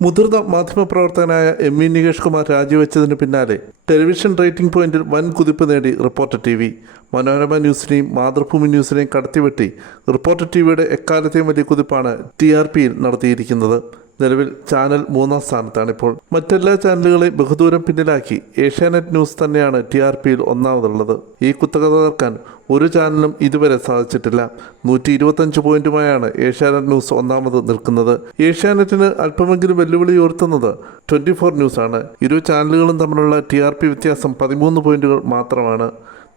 മുതിർന്ന മാധ്യമപ്രവർത്തകനായ M V Nikesh Kumar രാജിവെച്ചതിന് പിന്നാലെ ടെലിവിഷൻ റേറ്റിംഗ് പോയിന്റിൽ വൻ കുതിപ്പ് നേടി റിപ്പോർട്ടർ ടി വി. മനോരമ ന്യൂസിനെയും മാതൃഭൂമി ന്യൂസിനെയും കടത്തിവെട്ടി റിപ്പോർട്ടർ ടി വിയുടെ എക്കാലത്തെയും വലിയ കുതിപ്പാണ് ടി ആർ പിയിൽ നടത്തിയിരിക്കുന്നത്. നിലവിൽ ചാനൽ മൂന്നാം സ്ഥാനത്താണ് ഇപ്പോൾ. മറ്റെല്ലാ ചാനലുകളെയും ബഹുദൂരം പിന്നിലാക്കി ഏഷ്യാനെറ്റ് ന്യൂസ് തന്നെയാണ് ടി ആർ പിയിൽ ഒന്നാമതുള്ളത്. ഈ കുത്തക തകർക്കാൻ ഒരു ചാനലും ഇതുവരെ സാധിച്ചിട്ടില്ല. നൂറ്റി ഇരുപത്തഞ്ച് പോയിന്റുമായാണ് ഏഷ്യാനെറ്റ് ന്യൂസ് ഒന്നാമത് നിൽക്കുന്നത്. ഏഷ്യാനെറ്റിന് അല്പമെങ്കിലും വെല്ലുവിളി ഉയർത്തുന്നത് ട്വന്റി ഫോർ ആണ് ഇരു ചാനലുകളും തമ്മിലുള്ള ടി ആർ പി വ്യത്യാസം പതിമൂന്ന് പോയിന്റുകൾ മാത്രമാണ്.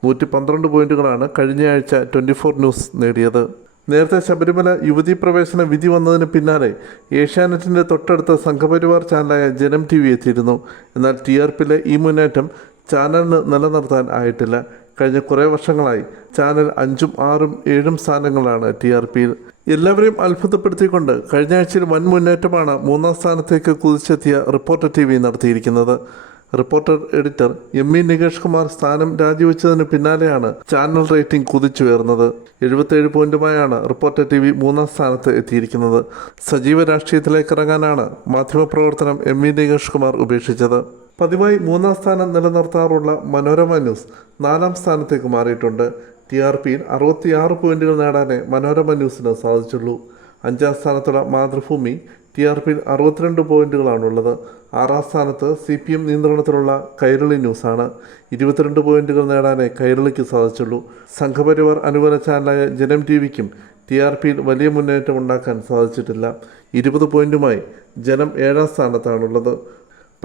നൂറ്റി പന്ത്രണ്ട് പോയിന്റുകളാണ് കഴിഞ്ഞയാഴ്ച ട്വന്റി ഫോർ ന്യൂസ് നേടിയത്. നേരത്തെ ശബരിമല യുവതി പ്രവേശന വിധി വന്നതിന് പിന്നാലെ ഏഷ്യാനെറ്റിന്റെ തൊട്ടടുത്ത സംഘപരിവാർ ചാനലായ ജനം ടി വി എത്തിയിരുന്നു. എന്നാൽ ടി ആർ പിയിലെ ഈ മുന്നേറ്റം ചാനലിന് നിലനിർത്താൻ ആയിട്ടില്ല. കഴിഞ്ഞ കുറേ വർഷങ്ങളായി ചാനൽ അഞ്ചും ആറും ഏഴും സ്ഥാനങ്ങളാണ് ടി ആർ പിയിൽ. എല്ലാവരെയും അത്ഭുതപ്പെടുത്തിക്കൊണ്ട് കഴിഞ്ഞ ആഴ്ചയിൽ വൻ മുന്നേറ്റമാണ് മൂന്നാം സ്ഥാനത്തേക്ക് കുതിച്ചെത്തിയ റിപ്പോർട്ടർ ടി വി നടത്തിയിരിക്കുന്നത്. Reporter editor M E Nikesh Kumar സ്ഥാനം രാജിവെച്ചതിന് പിന്നാലെയാണ് ചാനൽ റേറ്റിംഗ് കുതിച്ചുയർന്നത്. എഴുപത്തേഴ് പോയിന്റുമായാണ് റിപ്പോർട്ടർ ടി വി മൂന്നാം സ്ഥാനത്ത് എത്തിയിരിക്കുന്നത്. സജീവ രാഷ്ട്രീയത്തിലേക്ക് ഇറങ്ങാനാണ് മാധ്യമപ്രവർത്തനം എം ഇ നികേഷ് കുമാർ ഉപേക്ഷിച്ചത്. പതിവായി മൂന്നാം സ്ഥാനം നിലനിർത്താറുള്ള മനോരമ ന്യൂസ് നാലാം സ്ഥാനത്തേക്ക് മാറിയിട്ടുണ്ട്. ടി ആർ പിയിൽ അറുപത്തിയാറ് പോയിന്റുകൾ നേടാനേ മനോരമ ന്യൂസിന് സാധിച്ചുള്ളൂ. അഞ്ചാം സ്ഥാനത്തുള്ള മാതൃഭൂമി ടി ആർ പിയിൽ അറുപത്തിരണ്ട് പോയിന്റുകളാണുള്ളത്. ആറാം സ്ഥാനത്ത് സി പി എം നിയന്ത്രണത്തിലുള്ള കൈരളി ന്യൂസാണ്. ഇരുപത്തിരണ്ട് പോയിന്റുകൾ നേടാനേ കൈരളിക്ക് സാധിച്ചുള്ളൂ. സംഘപരിവാർ അനുകൂല ചാനലായ ജനം ടി വിക്കും ടി ആർ പിയിൽ വലിയ മുന്നേറ്റം ഉണ്ടാക്കാൻ സാധിച്ചിട്ടില്ല. ഇരുപത് പോയിന്റുമായി ജനം ഏഴാം സ്ഥാനത്താണുള്ളത്.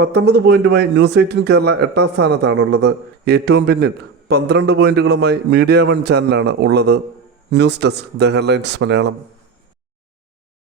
പത്തൊമ്പത് പോയിന്റുമായി ന്യൂസ് എയ്റ്റീൻ കേരള എട്ടാം സ്ഥാനത്താണുള്ളത്. ഏറ്റവും പിന്നിൽ പന്ത്രണ്ട് പോയിന്റുകളുമായി മീഡിയ വൺ ചാനലാണ് ഉള്ളത്. News desk the headlines Malayalam.